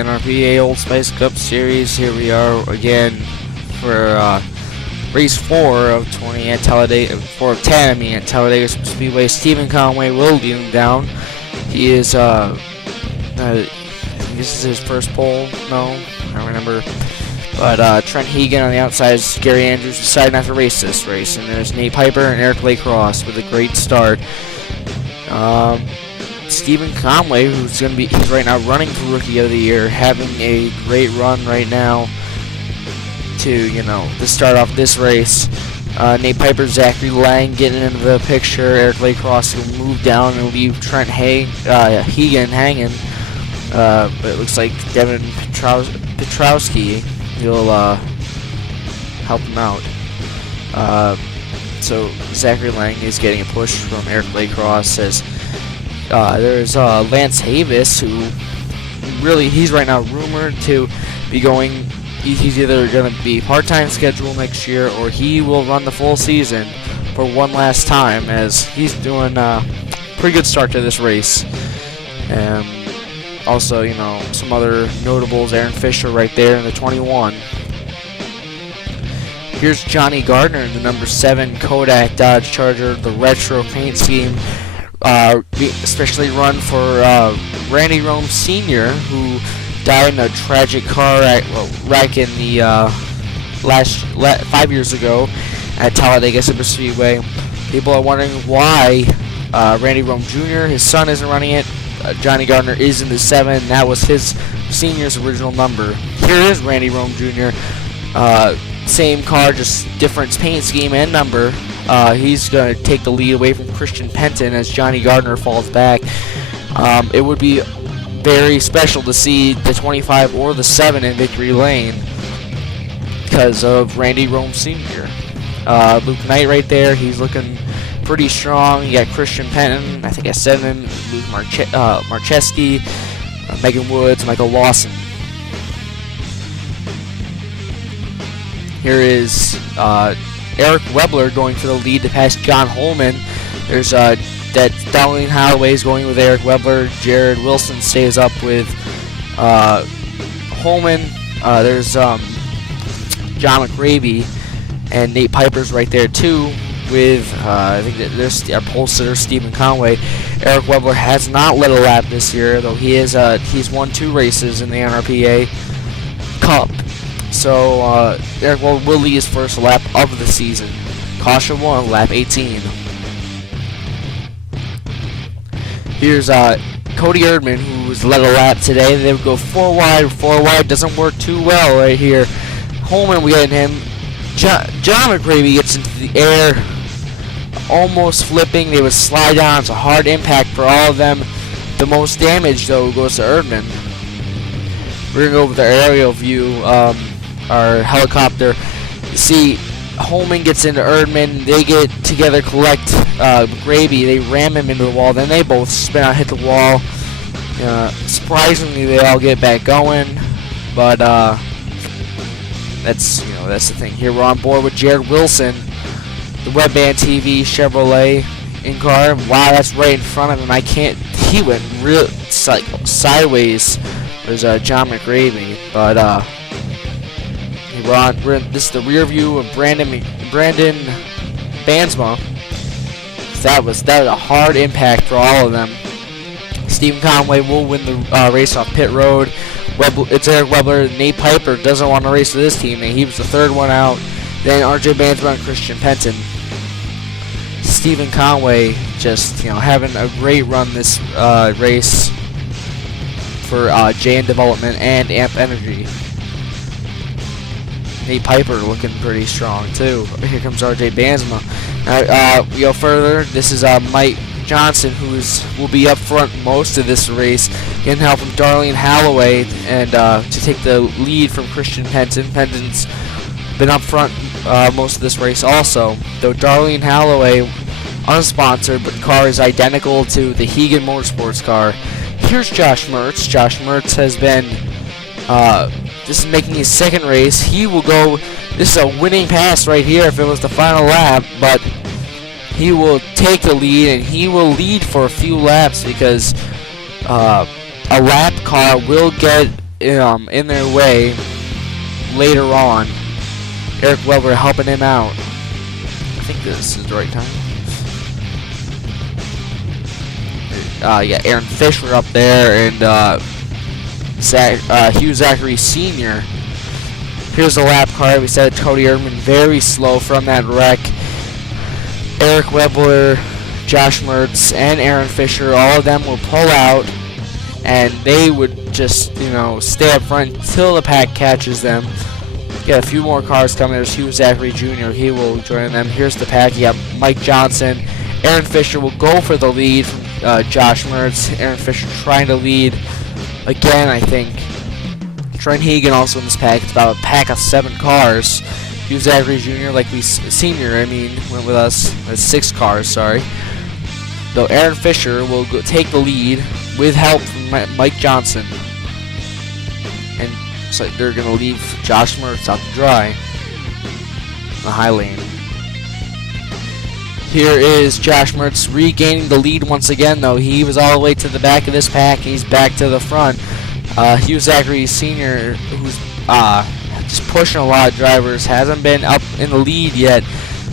NRPA Old Spice Cup Series. Here we are again for race 4 of 20 at Talladega, 4 of 10, at Talladega Speedway. Stephen Conway will lead him down. He is, I think this is his first pole. No, I don't remember. But Trent Hegan on the outside. Gary Andrews decided not to race this race. And there's Nate Piper and Eric Lacrosse with a great start. Stephen Conway, he's right now running for Rookie of the Year, having a great run right now to start off this race. Nate Piper, Zachary Lang getting into the picture. Eric Lacrosse will move down and leave Trent Hegan hanging. But it looks like Devin Petrowski will help him out. So Zachary Lang is getting a push from Eric Lacrosse. As there's Lance Havis, who he's right now rumored to be going. He's either going to be part-time schedule next year, or he will run the full season for one last time, as he's doing a pretty good start to this race. Also, some other notables, Aaron Fisher right there in the 21. Here's Johnny Gardner in the number 7 Kodak Dodge Charger, the retro paint scheme, especially run for Randy Rome Sr., who died in a tragic car wreck in the 5 years ago at Talladega Superspeedway. People are wondering why Randy Rome Jr., his son, isn't running it. Johnny Gardner is in the 7. That was his senior's original number. Here is Randy Rome Jr. Same car, just different paint scheme and number. He's going to take the lead away from Christian Penton as Johnny Gardner falls back. It would be very special to see the 25 or the 7 in victory lane because of Randy Rome Sr. Luke Knight right there, he's looking pretty strong. You got Christian Penton, I think at 7, Luke Marcheski, Megan Woods, Michael Lawson. Here is Eric Webler going for the lead to pass John Holman. There's that Darlene Holloway is going with Eric Webler. Jared Wilson stays up with Holman. There's John McRaby and Nate Piper's right there too, with I think that there's our pole sitter Stephen Conway. Eric Webler has not led a lap this year, though he's won 2 races in the NRPA Cup. So Eric Webler will lead his first lap of the season. Caution 1, lap 18. Here's Cody Erdman, who's led a lap today. They would go 4 wide. 4 wide doesn't work too well right here. Holman, we get him. John McRaby gets into the air, almost flipping. They would slide down. It's a hard impact for all of them. The most damage, though, goes to Erdman. We're going to go with our aerial view, our helicopter. See, Holman gets into Erdman. They get together, collect McRaby. They ram him into the wall. Then they both spin out, hit the wall. Surprisingly, they all get back going. But that's the thing. Here we're on board with Jared Wilson, the Webband TV Chevrolet in-car. Wow, that's right in front of him. He went real sideways. There's John McRaby, but this is the rear view of Brandon Bansma. That was a hard impact for all of them. Stephen Conway will win the race off pit road. It's Eric Webler. Nate Piper doesn't want to race with his team. He was the 3rd one out. Then RJ Bansma and Christian Penton. Stephen Conway just having a great run this race for JN Development and AMP Energy. Nate Piper looking pretty strong too. Here comes RJ Bansma. We go further. This is Mike Johnson, who will be up front most of this race, getting help from Darlene Holloway and to take the lead from Christian Penton. Penton's been up front most of this race also, though Darlene Holloway, unsponsored, but the car is identical to the Hegan Motorsports car. Here's Josh Mertz. Josh Mertz has been this is making his 2nd race. He will go. This is a winning pass right here if it was the final lap, but he will take the lead, and he will lead for a few laps because a lap car will get in their way later on. Eric Weber helping him out. I think this is the right time. Yeah, Aaron Fisher up there, and Hugh Zachary Sr. Here's the lap car. We said Cody Erdman very slow from that wreck. Eric Weber, Josh Mertz, and Aaron Fisher, all of them will pull out, and they would just, stay up front until the pack catches them. Get a few more cars coming. There's Hugh Zachary Jr. He will join them. Here's the pack. You have Mike Johnson. Aaron Fisher will go for the lead from Josh Mertz. Aaron Fisher trying to lead again, I think. Trent Hagan also in this pack. It's about a pack of 7 cars. Hugh Zachary Jr., Senior, went with us. That's 6 cars, sorry. Though Aaron Fisher will take the lead with help from Mike Johnson. And so they're going to leave Josh Mertz out to dry in the high lane. Here is Josh Mertz regaining the lead once again, though. He was all the way to the back of this pack. He's back to the front. Hugh Zachary Sr., who's just pushing a lot of drivers, hasn't been up in the lead yet,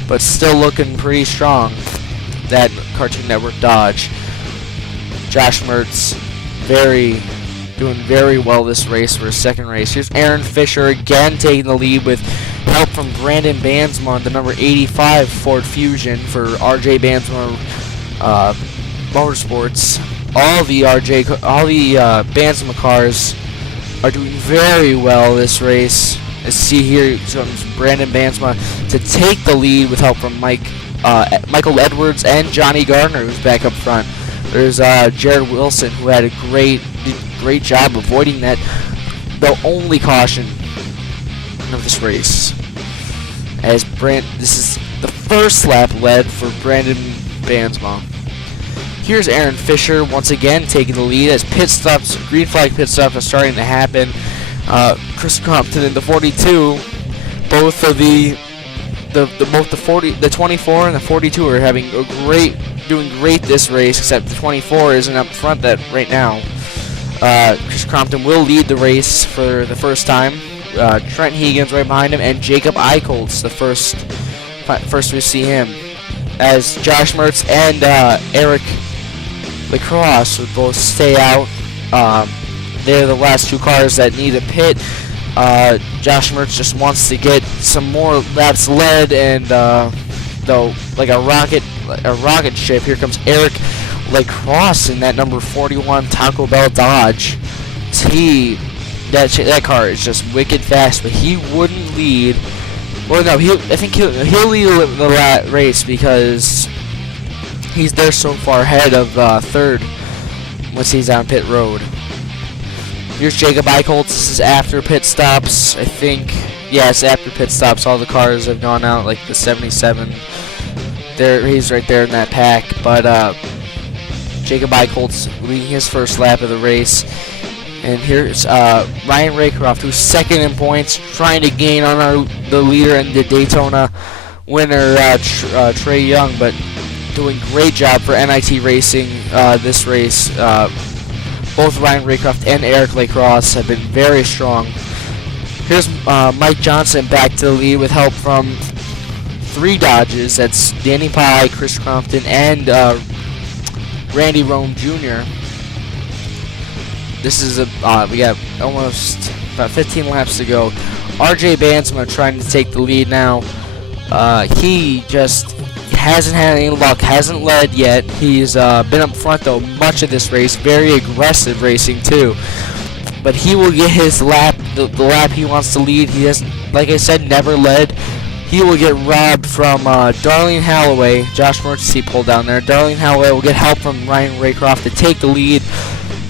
but still looking pretty strong. That Cartoon Network Dodge. Josh Mertz doing very well this race for his second race. Here's Aaron Fisher again taking the lead with help from Brandon Bansma, the number 85 Ford Fusion for RJ Bansma Motorsports. All the Bansma cars are doing very well this race. Let's see here, comes Brandon Bansma to take the lead with help from Michael Edwards and Johnny Gardner, who's back up front. There's Jared Wilson, who had a great job avoiding that, the only caution of this race. As this is the first lap led for Brandon Bansma. Here's Aaron Fisher once again taking the lead as green flag pit stops are starting to happen. Chris Compton in the 42, both of the 24 and the 42 are doing great this race, except the 24 isn't up front right now. Chris Compton will lead the race for the first time. Trent Hagan's right behind him, and Jacob Eicholtz the first we see him, as Josh Mertz and Eric Lacrosse would both stay out. They're the last 2 cars that need a pit. Josh Mertz just wants to get some more laps led, and though like a rocket ship, here comes Eric Lacrosse in that number 41 Taco Bell Dodge. That car is just wicked fast, but he wouldn't lead. Or no, I think he'll lead the race because he's there so far ahead of third once he's on pit road. Here's Jacob Eicholtz. This is after pit stops, I think. Yeah, it's after pit stops. All the cars have gone out, like the 77. He's right there in that pack. But Jacob Eicholtz leading his first lap of the race. And here's Ryan Raycroft, who's second in points, trying to gain on the leader and the Daytona winner, Trey Young, but doing great job for NIT Racing this race. Both Ryan Raycroft and Eric Lacrosse have been very strong. Here's Mike Johnson back to the lead with help from 3 Dodges. That's Danny Pye, Chris Crompton, and Randy Rome Jr. This is we got almost about 15 laps to go. RJ Bansma trying to take the lead now. He just hasn't had any luck, hasn't led yet. He's been up front though much of this race, very aggressive racing too. But he will get his lap, the lap he wants to lead. He has, like I said, never led. He will get robbed from Darlene Holloway. Josh Mertz pulled down there. Darlene Holloway will get help from Ryan Raycroft to take the lead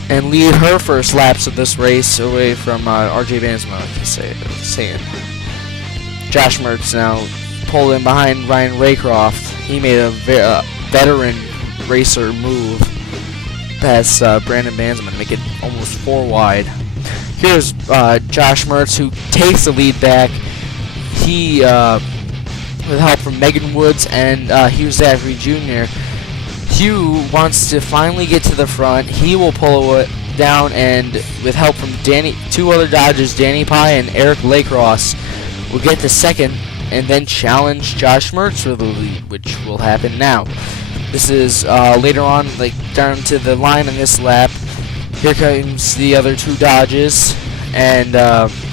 and lead her first laps of this race away from RJ Bansma, like I was saying. Josh Mertz now pulled in behind Ryan Raycroft. He made a veteran racer move past Brandon Bansma to make it almost 4 wide. Here's Josh Mertz, who takes the lead back. He, with help from Megan Woods and Hugh Zachary Jr., Hugh wants to finally get to the front. He will pull down, and with help from two other Dodgers, Danny Pye and Eric Lacrosse, will get to second and then challenge Josh Mertz for the lead, which will happen now. This is later on, like down to the line in this lap. Here comes the other two Dodges, and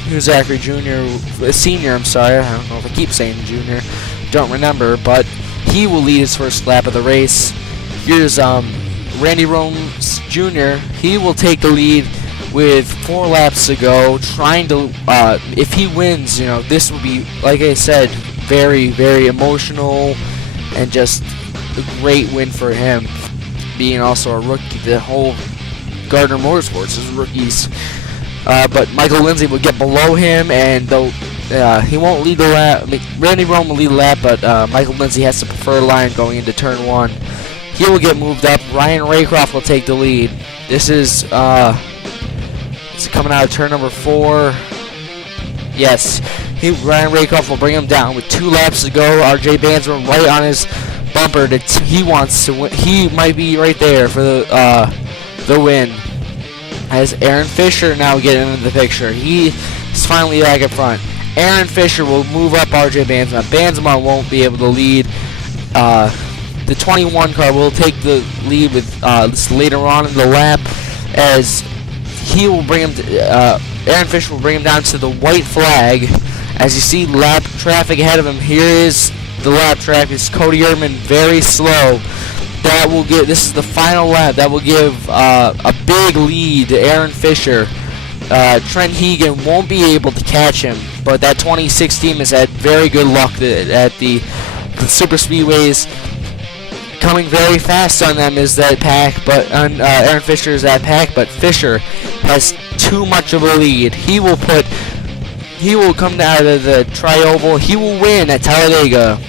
here's Zachary Senior. I'm sorry, I don't know if I keep saying Junior. Don't remember, but he will lead his first lap of the race. Here's Randy Romes Jr. He will take the lead with 4 laps to go, trying to, if he wins, you know, this will be, like I said, very, very emotional and just a great win for him, being also a rookie. The whole Gardner Motorsports is rookies. But Michael Lindsay will get below him, and he won't lead the lap. Randy Rome will lead the lap, but Michael Lindsay has the preferred line going into turn 1. He will get moved up. Ryan Raycroft will take the lead. This is coming out of turn number 4. Yes, Ryan Raycroft will bring him down with 2 laps to go. RJ Bansman right on his bumper. He wants to win. He might be right there for the win. As Aaron Fisher now getting into the picture. He is finally back in front. Aaron Fisher will move up RJ Bansma. Bansma won't be able to lead. The 21 car will take the lead with this later on in the lap, as he will bring him to, Aaron Fisher will bring him down to the white flag. As you see lap traffic ahead of him, here is the lap traffic. It's Cody Ehrman very slow. That will give, this is the final lap, that will give a big lead to Aaron Fisher. Trent Hegan won't be able to catch him, but that 26 team has had very good luck at the super speedways. Coming very fast on them is that pack, but on Aaron Fisher is that pack, but Fisher has too much of a lead. He will come out of the tri-oval. He will win at Talladega.